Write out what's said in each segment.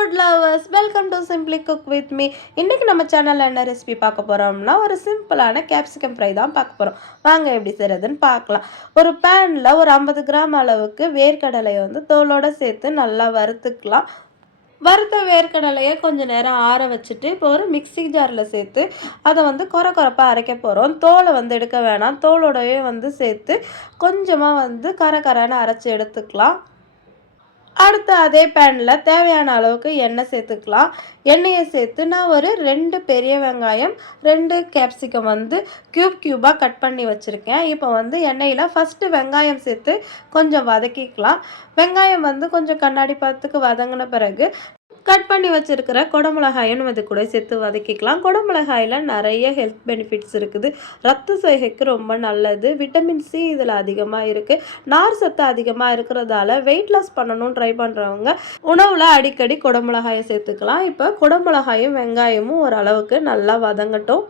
Food lovers welcome to simply cook with me இன்றைக்கி நம்ம சேனலில் என்ன ரெசிபி பார்க்க போகிறோம்னா ஒரு சிம்பிளான கேப்சிகம் ஃப்ரை தான் பார்க்க போகிறோம் வாங்க எப்படி செய்கிறதுன்னு பார்க்கலாம். ஒரு பேனில் ஒரு ஐம்பது கிராம் அளவுக்கு வேர்க்கடலையை வந்து தோலோடு சேர்த்து நல்லா வறுத்துக்கலாம். வறுத்த வேர்க்கடலையை கொஞ்சம் நேரம் ஆற வச்சுட்டு இப்போ ஒரு மிக்ஸி ஜாரில் சேர்த்து அதை வந்து குறை குறைப்பாக அரைக்க போகிறோம் தோலை வந்து எடுக்க வேணாம். தோலோடவே வந்து சேர்த்து கொஞ்சமாக வந்து கரை கரைன்னு அரைச்சி எடுத்துக்கலாம். அடுத்து அதே பேனில் தேவையான அளவுக்கு எண்ணெய் சேர்த்துக்கலாம். எண்ணெயை சேர்த்து நான் ஒரு ரெண்டு பெரிய வெங்காயம் ரெண்டு கேப்சிகம் வந்து க்யூப் க்யூபாக கட் பண்ணி வச்சுருக்கேன். இப்போ வந்து எண்ணெயில் ஃபஸ்ட்டு வெங்காயம் சேர்த்து கொஞ்சம் வதக்கிக்கலாம். வெங்காயம் வந்து கொஞ்சம் கண்ணாடி பத்துக்கு வதங்கின பிறகு கட் பண்ணி வச்சுருக்கிற குடமிளகாயும் இது கூட சேர்த்து வதக்கிக்கலாம். குடமிளகாயில் நிறைய ஹெல்த் பெனிஃபிட்ஸ் இருக்குது. ரத்த சைகைக்கு ரொம்ப நல்லது. விட்டமின் சி இதில் அதிகமாக இருக்குது நார் சத்து அதிகமாக இருக்கிறதால வெயிட் லாஸ் பண்ணணும் ட்ரை பண்ணுறவங்க உணவில் அடிக்கடி குடமிளகாயை சேர்த்துக்கலாம். இப்போ குடமிளகாயும் வெங்காயமும் ஓரளவுக்கு நல்லா வதங்கட்டும்.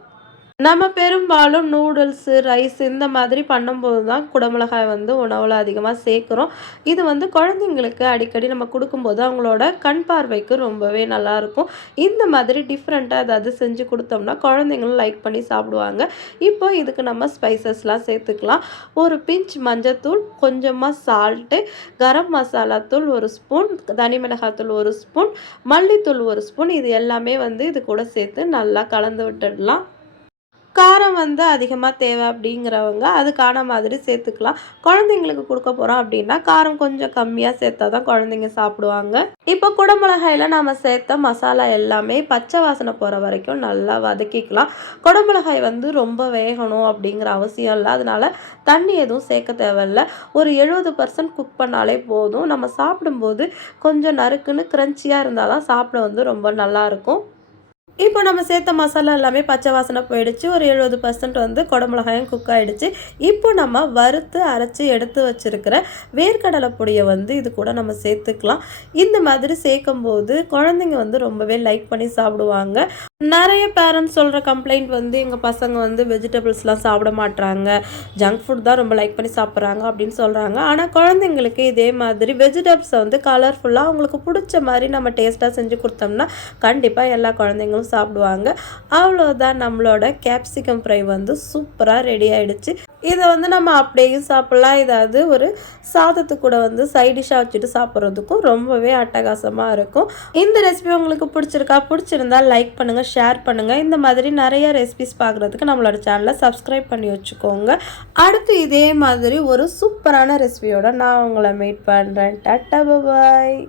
நம்ம பெரும்பாலும் நூடுல்ஸு ரைஸ் இந்த மாதிரி பண்ணும்போது தான் குடமிளகாய் வந்து உணவில் அதிகமாக சேர்க்குறோம். இது வந்து குழந்தைங்களுக்கு அடிக்கடி நம்ம கொடுக்கும்போது அவங்களோட கண் பார்வைக்கு ரொம்பவே நல்லாயிருக்கும் இந்த மாதிரி டிஃப்ரெண்ட்டாக ஏதாவது செஞ்சு கொடுத்தோம்னா குழந்தைங்களும் லைக் பண்ணி சாப்பிடுவாங்க. இப்போ இதுக்கு நம்ம ஸ்பைசஸ்லாம் சேர்த்துக்கலாம். ஒரு பிஞ்ச் மஞ்சத்தூள் கொஞ்சமாக சால்ட்டு கரம் மசாலா தூள் ஒரு ஸ்பூன் தனி மிளகாத்தூள் ஒரு ஸ்பூன் மல்லித்தூள் ஒரு ஸ்பூன் இது எல்லாமே வந்து இது கூட சேர்த்து நல்லா கலந்து விட்டுடலாம். வந்து அதிகமாக தேவை அப்படிங்கிறவங்க அதுக்கான மாதிரி சேர்த்துக்கலாம். குழந்தைங்களுக்கு கொடுக்க போகிறோம் அப்படின்னா காரம் கொஞ்சம் கம்மியாக சேர்த்தா தான் குழந்தைங்க சாப்பிடுவாங்க. இப்போ குடமிளகாயில் நம்ம சேர்த்த மசாலா எல்லாமே பச்சை வாசனை போகிற வரைக்கும் நல்லா வதக்கிக்கலாம். குடமிளகாய் வந்து ரொம்ப வேகணும் அப்படிங்கிற அவசியம் இல்லை. அதனால் தண்ணி எதுவும் சேர்க்க தேவையில்ல. ஒரு எழுபது பர்சன்ட் குக் பண்ணாலே போதும். நம்ம சாப்பிடும்போது கொஞ்சம் நறுக்குன்னு க்ரன்ச்சியாக இருந்தால் தான் சாப்பிட வந்து ரொம்ப நல்லாயிருக்கும் இப்போ நம்ம சேர்த்த மசாலா எல்லாமே பச்சை வாசனை போயிடுச்சு. ஒரு எழுபது பர்சன்ட் வந்து குடமிளகாயும் குக் ஆகிடுச்சு இப்போ நம்ம வறுத்து அரைச்சி எடுத்து வச்சுருக்கிற வேர்க்கடலை பொடியை வந்து இது கூட நம்ம சேர்த்துக்கலாம். இந்த மாதிரி சேர்க்கும் போது குழந்தைங்க வந்து ரொம்பவே லைக் பண்ணி சாப்பிடுவாங்க. நிறைய பேரண்ட்ஸ் சொல்கிற கம்ப்ளைண்ட் வந்து எங்கள் பசங்க வந்து வெஜிடபிள்ஸ்லாம் சாப்பிட மாட்டுறாங்க ஜங்க் ஃபுட் தான் ரொம்ப லைக் பண்ணி சாப்பிட்றாங்க அப்படின்னு சொல்கிறாங்க ஆனால் குழந்தைங்களுக்கு இதே மாதிரி வெஜிடபிள்ஸை வந்து கலர்ஃபுல்லாக அவங்களுக்கு பிடிச்ச மாதிரி நம்ம டேஸ்ட்டாக செஞ்சு கொடுத்தோம்னா கண்டிப்பாக எல்லா குழந்தைங்களும் சாப்பிடுவாங்க. அவ்வளோதான் நம்மளோட கேப்சிகம் ஃப்ரை வந்து சூப்பராக ரெடி ஆகிடுச்சு இதை வந்து நம்ம அப்படியும் சாப்பிட்லாம். ஏதாவது ஒரு சாதத்து கூட வந்து சைடிஷாக வச்சுட்டு சாப்பிட்றதுக்கும் ரொம்பவே அட்டகாசமாக இருக்கும். இந்த ரெசிபி உங்களுக்கு பிடிச்சிருக்கா? பிடிச்சிருந்தா லைக் பண்ணுங்கள் ஷேர் பண்ணுங்கள் இந்த மாதிரி நிறைய ரெசிபிஸ் பார்க்குறதுக்கு நம்மளோட சேனலை சப்ஸ்கிரைப் பண்ணி வச்சுக்கோங்க. அடுத்து இதே மாதிரி ஒரு சூப்பரான ரெசிபியோட நான் உங்களை மீட் பண்ணுறேன் டட்டா பாய்